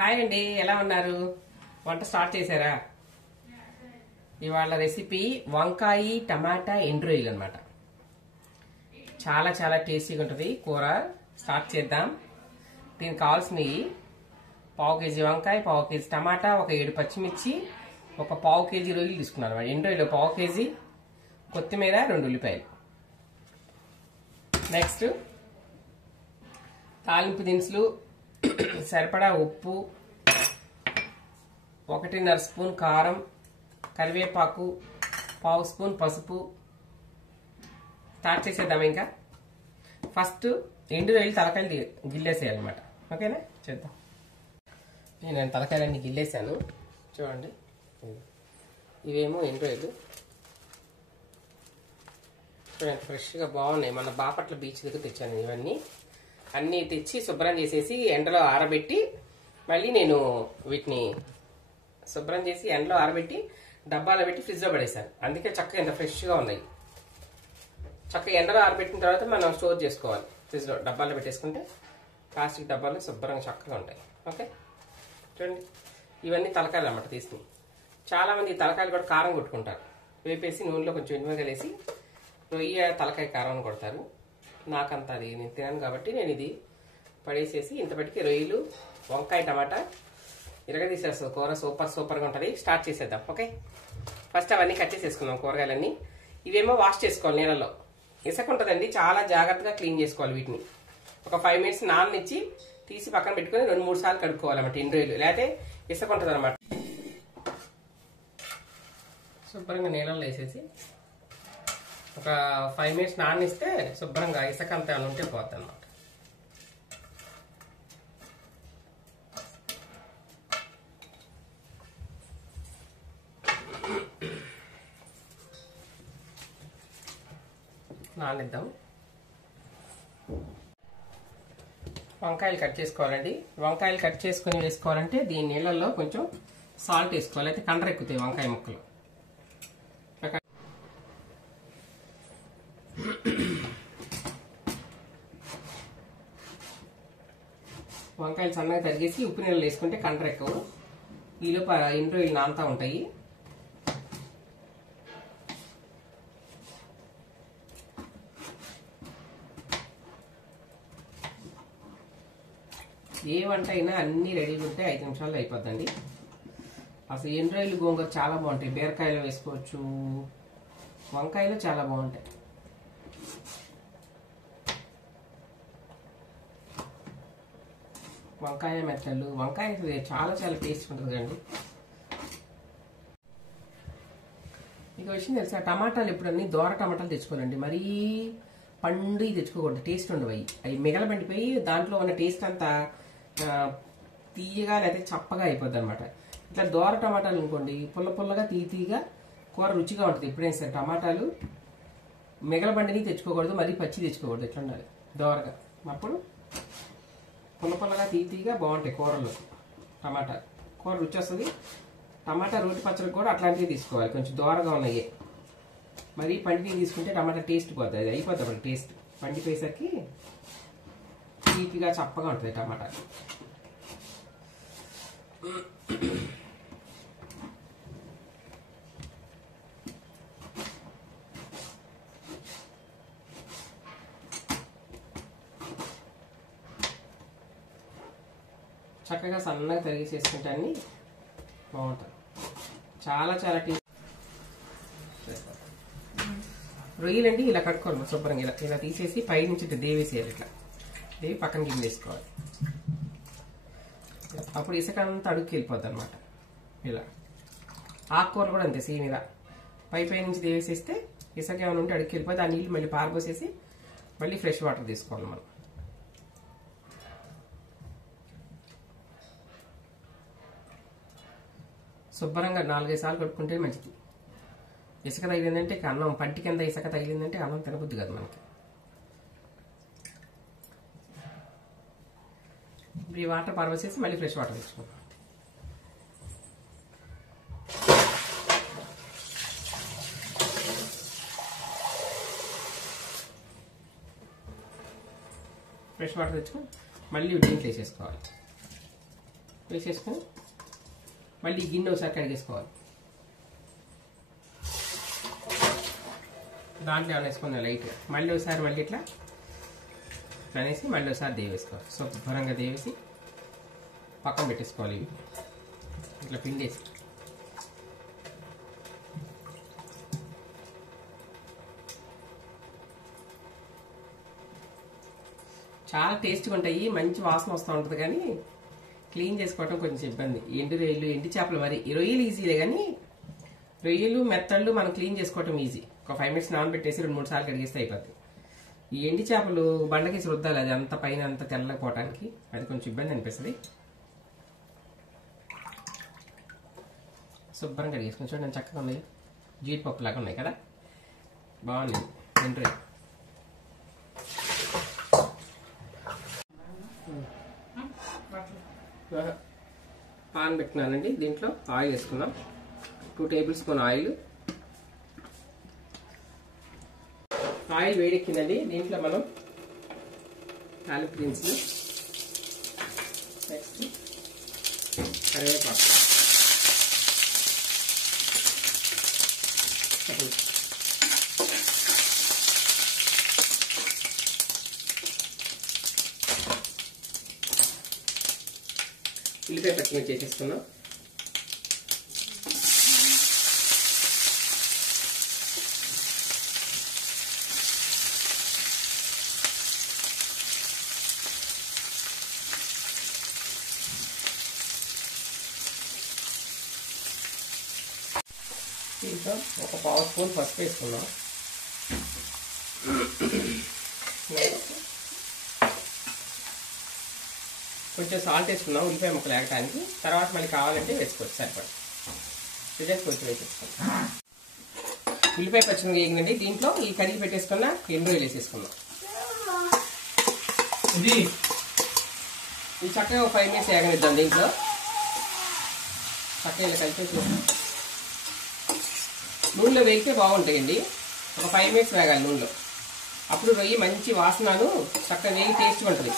Hi అండి, ఎలా ఉన్నారు? వంట స్టార్ట్ చేశారా? ఇవాళ రెసిపీ వంకాయ టమాటా ఎండు రొయ్యలు అన్నమాట. చాలా చాలా టేస్టీగా ఉంటుంది కూర. స్టార్ట్ చేద్దాం. దీనికి కావాల్సినవి పావు కేజీ వంకాయ, పావు కేజీ టమాటా, ఒక 7 పచ్చిమిర్చి, ఒక పావు కేజీ రొయ్యలు తీసుకున్నాను. ఎండు రొయ్యలు పావు కేజీ, కొత్తిమీర, 2 ఉల్లిపాయలు. నెక్స్ట్ తాలింపు దినుసులు, సరిపడా ఉప్పు, 1.5 స్పూన్ కారం, కరివేపాకు, పావు స్పూన్ పసుపు. స్టార్ట్ చేసేద్దాం. ఇంకా ఫస్ట్ ఎండు రొయ్యలు తలకాయలు గిల్లేసేయాలన్నమాట. ఓకేనా? చేద్దాం. నేను తలకాయలన్నీ గిల్లేసాను. చూడండి, ఇవేమో ఎండు రొయ్యలు. చూడండి, ఫ్రెష్గా బాగున్నాయి. మన బాపట్ల బీచ్ దగ్గర తెచ్చాను. ఇవన్నీ అన్నీ తెచ్చి శుభ్రం చేసేసి ఎండలో ఆరబెట్టి, మళ్ళీ నేను వీటిని శుభ్రం చేసి ఎండలో ఆరబెట్టి డబ్బాలో పెట్టి ఫ్రిడ్జ్లో పడేసాను. అందుకే చక్కగా ఎంత ఫ్రెష్గా ఉన్నాయి. చక్కగా ఎండలో ఆరబెట్టిన తర్వాత మనం స్టోర్ చేసుకోవాలి. ఫ్రిడ్జ్లో డబ్బాలో పెట్టేసుకుంటే ప్లాస్టిక్ డబ్బాలు శుభ్రంగా చక్కగా ఉంటాయి. ఓకే, చూడండి, ఇవన్నీ తలకాయలు అన్నమాట తీసుకుని. చాలామంది తలకాయలు కూడా కారం కొట్టుకుంటారు. వేపేసి నూనెలో కొంచెం ఎనిమిగలేసి రొయ్య తలకాయ కారం కొడతారు. నాకంత అది నేను తినాను కాబట్టి నేను ఇది పడేసేసి ఇంతపటికి రొయ్యలు, వంకాయ, టమాటా ఇరగదీసేస్తుంది. కూర సూపర్గా ఉంటుంది. స్టార్ట్ చేసేద్దాం. ఓకే, ఫస్ట్ అవన్నీ కట్ చేసేసుకుందాం కూరగాయలన్నీ. ఇవేమో వాష్ చేసుకోవాలి నీళ్ళలో. ఇసుక ఉంటుందండి, చాలా జాగ్రత్తగా క్లీన్ చేసుకోవాలి. వీటిని ఒక 5 మినిట్స్ నాననిచ్చి తీసి పక్కన పెట్టుకుని 2-3 సార్లు కడుక్కోవాలన్నమాట. ఎండు రొయ్యలు లేకపోతే ఇసుక ఉంటుంది అనమాట. శుభ్రంగా నీళ్ళలో వేసేసి ఒక 5 మినిట్స్ నానిస్తే శుభ్రంగా ఇసుక అంతా ఉంటే పోతుంది అన్నమాట. నానిద్దాం. వంకాయలు కట్ చేసుకోవాలండి. వంకాయలు కట్ చేసుకుని వేసుకోవాలంటే దీని నీళ్ళల్లో కొంచెం సాల్ట్ వేసుకోవాలి, అయితే కండ్ర ఎక్కుతాయి వంకాయ ముక్కలు. వంకాయలు సన్నగా తరిగేసి ఉప్పు నీళ్ళు వేసుకుంటే కండ్ర ఎక్కువ. ఈలోపు ఎండు రొయ్యలు నానుతూ ఉంటాయి. ఏ వంట అయినా అన్నీ రెడీగా ఉంటే 5 నిమిషాల్లో అయిపోద్దండి. అసలు ఎండు రొయ్యలు గోంగూర చాలా బాగుంటాయి. బీరకాయలు వేసుకోవచ్చు, వంకాయలు చాలా బాగుంటాయి. వంకాయ మెత్తలు, వంకాయ చాలా చాలా టేస్ట్ ఉంటుంది కదండి. మీకు విషయం తెలుసా, టమాటాలు ఎప్పుడన్నీ దోర టమాటాలు తెచ్చుకోవాలండి. మరీ పండు తెచ్చుకోకూడదు, టేస్ట్ ఉండవు. అవి మిగలబండిపోయి దాంట్లో ఉన్న టేస్ట్ అంతా తీయగా లేకపోతే చప్పగా అయిపోద్ది అనమాట. ఇట్లా దోర టమాటాలు అనుకోండి, పుల్లగా తీయగా కూర రుచిగా ఉంటుంది. ఎప్పుడైనా సరే టమాటాలు మిగలబండిని తెచ్చుకోకూడదు, మరీ పచ్చి తెచ్చుకోకూడదు. ఎట్లా ఉండాలి, దోరగా. అప్పుడు పుల్లగా తీయగా బాగుంటాయి కూరలు. టమాటా కూర రుచి వస్తుంది. టమాటా రోటి పచ్చడి కూడా అట్లాంటివి తీసుకోవాలి, కొంచెం దోరగా ఉన్నాయి. మరీ పండిపోయి తీసుకుంటే టమాటా టేస్ట్ పోతుంది, అది అయిపోతుంది అప్పుడు టేస్ట్. పండిపోయేసరికి తీపిగా చప్పగా ఉంటుంది టమాటా. చక్కగా సన్నగా తరిగేసేసుకుంటే అన్ని బాగుంటుంది. చాలా చాలా టేస్ట్. రొయ్యలండి ఇలా కట్టుకోవాలి శుభ్రంగా. ఇలా తీసేసి పైనుంచి దేవేసేయాలి. ఇట్లా దేవి పక్కన గిన్నె వేసుకోవాలి. అప్పుడు ఇసుక అంతా అడుగుకి వెళ్ళిపోద్ది అనమాట. ఇలా ఆకుకూరలు కూడా అంతే సేమ్. ఇలా పై నుంచి దేవేసేస్తే ఇసుక ఏమైనా ఉంటే అడుగుకి వెళ్ళిపోతే ఆ నీళ్ళు మళ్ళీ పారబోసేసి మళ్ళీ ఫ్రెష్ వాటర్ తీసుకోవాలి మనం. శుభ్రంగా 4-5 సార్లు కట్టుకుంటే మంచిది. ఇసుక తగిలిందంటే అన్నం, పంటి కింద ఇసుక తగిలిందంటే అన్నం తినబుద్ది కదా మనకి. ఇప్పుడు ఈ వాటర్ పారవేసేసి మళ్ళీ ఫ్రెష్ వాటర్ తెచ్చుకుందాం. ఫ్రెష్ వాటర్ తెచ్చుకొని మళ్ళీ దీంట్లో వేసేసుకోవాలి. వేసేసుకొని మళ్ళీ గిన్నె ఒకసారి కడిగేసుకోవాలి. దాంట్లో ఏమైనా వేసుకున్నా లైట్గా మళ్ళీ ఒకసారి మళ్ళీ ఇట్లా అనేసి మళ్ళీ ఒకసారి దేవేసుకోవాలి. శుభ్రంగా దేవేసి పక్కన పెట్టేసుకోవాలి. ఇవి ఇట్లా పిండేసి చాలా టేస్ట్గా ఉంటాయి, మంచి వాసన వస్తూ ఉంటుంది. కానీ క్లీన్ చేసుకోవటం కొంచెం ఇబ్బంది. ఎండు రొయ్యలు, ఎండు చేపలు మరి ఈ రొయ్యలు ఈజీలే, కానీ రొయ్యలు మెత్తళ్ళు మనం క్లీన్ చేసుకోవటం ఈజీ. ఒక 5 minutes నానబెట్టేసి 2-3 సార్లు కడిగేస్తే అయిపోతుంది. ఈ ఎండి చేపలు బండకేసి రుద్దాలి, అది అంత పైన అంత తెల్లకపోవటానికి అది కొంచెం ఇబ్బంది అనిపిస్తుంది. శుభ్రంగా కడిగేసుకుని చూడండి చక్కగా ఉన్నాయి, జీడిపప్పు లాగా ఉన్నాయి కదా, బాగున్నాయి ఎండు రొయ్యలు. పాన్ పెట్టినానండి, దీంట్లో ఆయిల్ వేసుకుందాం. 2 tablespoon ఆయిల్. ఆయిల్ వేడెక్కిందండి, దీంట్లో మనం తాలింపు దినుసులు, నెక్స్ట్ కరివేపాకు, ఉల్లిపాయ పచ్చిమిర్చి చేసేసుకున్నాం. దీంట్లో ఒక 1/2 స్పూన్ పసుపు వేసుకున్నాం. కొంచెం సాల్ట్ వేసుకున్నాం ఉల్లిపాయ ముక్కలు వేయడానికి, తర్వాత మళ్ళీ కావాలంటే వేసుకోవచ్చు, సరిపడి రిజల్ట్ కొంచెం వేసేసుకున్నాం. ఉల్లిపాయ పచ్చిమిరపకాయ వేగిందండి, దీంట్లో ఈ కడిగి పెట్టేసుకున్న ఎండు రొయ్యలు వేసేసుకున్నాం. ఇది చక్కగా 5 minutes వేగనిద్దాం. దీంట్లో చక్కగా ఇలా కలిపేసి నూనెలో వేగితే బాగుంటాయండి. ఒక 5 minutes వేగాలి నూనెలో, అప్పుడు రొయ్యి మంచి వాసనను చక్కగా వేగి టేస్ట్గా ఉంటుంది,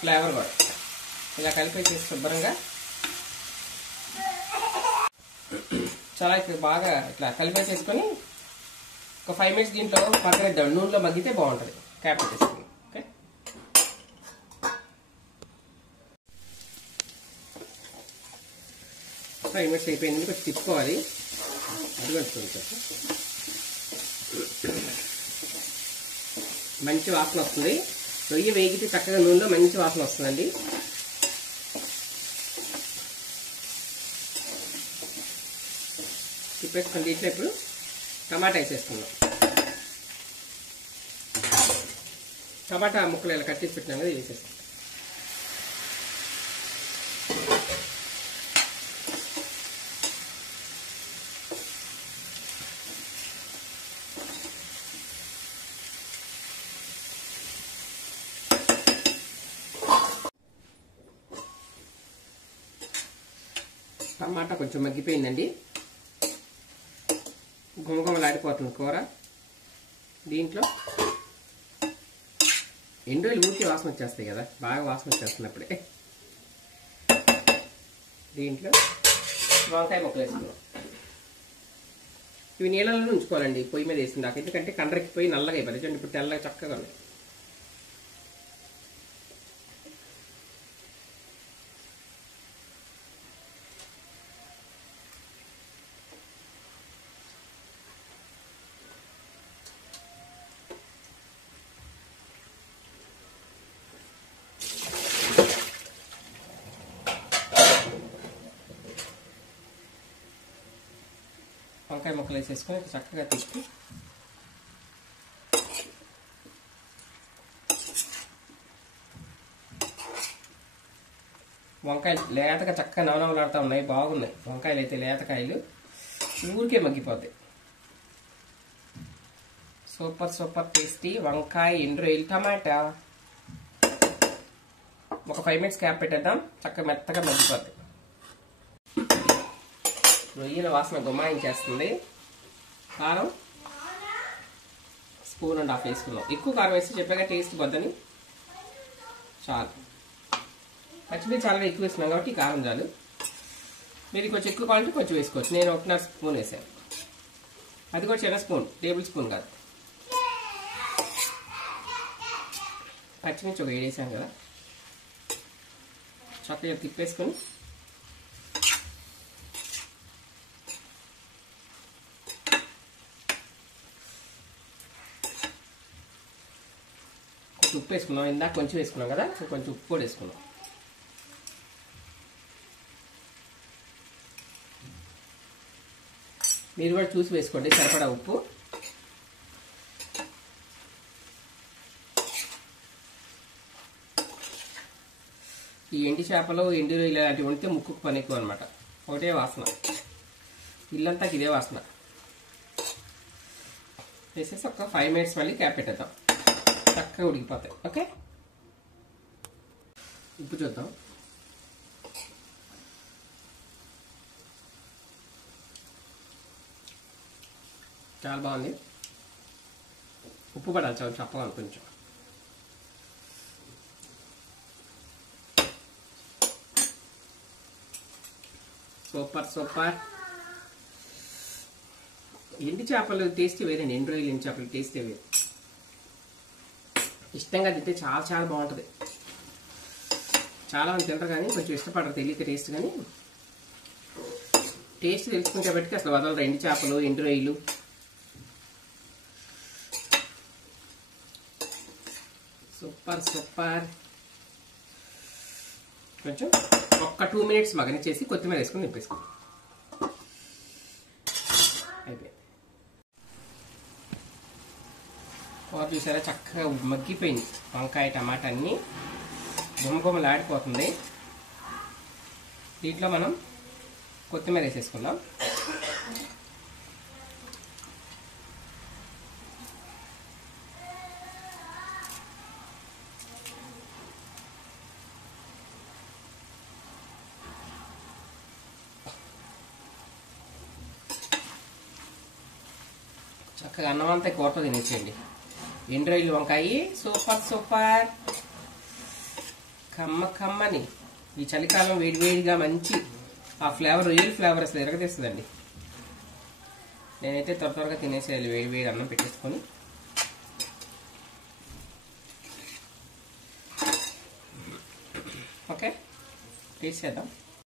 ఫ్లేవర్ కూడా. ఇలా కలిపేసి శుభ్రంగా చాలా బాగా ఇట్లా కలిపేసేసుకొని ఒక 5 minutes దీంట్లో పక్కనిద్దాం. నూనెలో మగ్గితే బాగుంటుంది. క్యాప్ పెట్టేసుకుందాం. ఓకే, 5 minutes అయిపోయింది. కొంచెం తిప్పుకోవాలి, అడుగుతుంది, మంచి వాసన వస్తుంది. రొయ్య వేగితే చక్కగా నూనెలో మంచి వాసన వస్తుందండి. తిప్పేసుకొని దీంట్లో ఇప్పుడు టమాటా వేసేసుకుందాం. టమాటా ముక్కలు ఇలా కట్టేసి పెట్టినాం కదా, వేసేస్తాం. టమాటా కొంచెం మగ్గిపోయిందండి, గుమగుమలాడిపోతుంది కూర. దీంట్లో ఎండు ఊరికి వాసన వచ్చేస్తాయి కదా, బాగా వాసన వచ్చేస్తున్నప్పుడే దీంట్లో వంకాయ ముక్కలు వేసుకున్నాం. ఇవి నీళ్ళలో ఉంచుకోవాలండి, పొయ్యి మీద వేసింది దాకా, ఎందుకంటే కండ్రకి పోయి నల్లగా అయిపోయి చూడండి. ఇప్పుడు తెల్లగా చక్కగా ఉన్నాయి. వంకాయ ముక్కలు వేసేసుకొని చక్కగా తిప్పి వంకాయలు లేతగా చక్కగా నవనవలాడుతూ ఉన్నాయి, బాగున్నాయి. వంకాయలు అయితే లేతకాయలు ఊరికే మగ్గిపోతాయి. సూపర్ సూపర్ టేస్టీ వంకాయ ఎండు రొయ్యలు టమాటా. ఒక 5 minutes క్యాప్ పెట్టేద్దాం, చక్కగా మెత్తగా మగ్గిపోతాయి. రొయ్యల వాసన గుమ్మాయించేస్తుంది. కారం 1.5 స్పూన్ వేసుకున్నాం. ఎక్కువ కారం వేస్తే చెప్పాక టేస్ట్ వద్దని, చాలు. పచ్చిమిర్చి చాలా ఎక్కువ వేసుకున్నాం కాబట్టి కారం చాలు. మీరు కొంచెం ఎక్కువ కావాలంటే కొంచెం వేసుకోవచ్చు. నేను 1.5 స్పూన్ వేసాను. అది కూడా చిన్న స్పూన్, టేబుల్ స్పూన్ కాదు. పచ్చిమిర్చి ఒక 7 వేసాం కదా, చక్కగా తిప్పేసుకొని ఉప్పు వేసుకున్నాం. ఇందాక కొంచెం వేసుకున్నాం కదా, కొంచెం ఉప్పు కూడా వేసుకున్నాం. మీరు కూడా చూసి వేసుకోండి సరిపడా ఉప్పు. ఈ ఎండి చేపలు, ఎండు రొయ్యలు ఇలాంటివి వండితే ముక్కుకు పని ఎక్కువ అనమాట. ఒకటే వాసన, ఇల్లంతా ఇదే వాసన. వేసేసి ఒక 5 మినిట్స్ మళ్ళీ క్యాప్ పెట్టేద్దాం. చక్కగా ఉడికిపోతాయి. ఓకే, ఉప్పు చూద్దాం. చాలా బాగుంది. ఉప్పు పడాలి, చాలా చెప్పాలి కొంచెం. Super super. ఎండి చేపలు టేస్ట్ వేరే, ఎండు రొయ్యలు ఎండు చేపలు టేస్ట్ వేరే. ఇష్టంగా తింటే చాలా చాలా బాగుంటుంది. చాలా మంది తింటారు కానీ కొంచెం ఇష్టపడరు, తెలియక టేస్ట్. కానీ టేస్ట్ తెలుసుకుని కాబట్టి అసలు వదలరు ఎండి చేపలు, ఎండు రొయ్యలు. Super super. కొంచెం ఒక్క 2 మినిట్స్ మగనిచ్చేసి కొత్తిమీర వేసుకుని నింపేసుకోండి. అయిపోయింది. కూర చూసారా చక్కగా మగ్గిపోయింది. వంకాయ టమాటా అన్నీ గుమ్మగుమ్మలు ఆడిపోతుంది. దీంట్లో మనం కొత్తిమీర వేసేసుకుందాం. చక్కగా అన్నం అంతా కూరతో తినేసేయండి. ఎండు రొయ్యలు వంకాయ సూపర్ సూపర్. కమ్మ కమ్మని ఈ చలికాలం వేడివేడిగా మంచి ఆ ఫ్లేవర్, రొయ్యల ఫ్లేవర్ అసలు ఎరగతీస్తుందండి. నేనైతే త్వరగా తినేసేయాలి వేడి వేడి అన్నం పెట్టేసుకొని. ఓకే, టేస్ట్ చేద్దాం.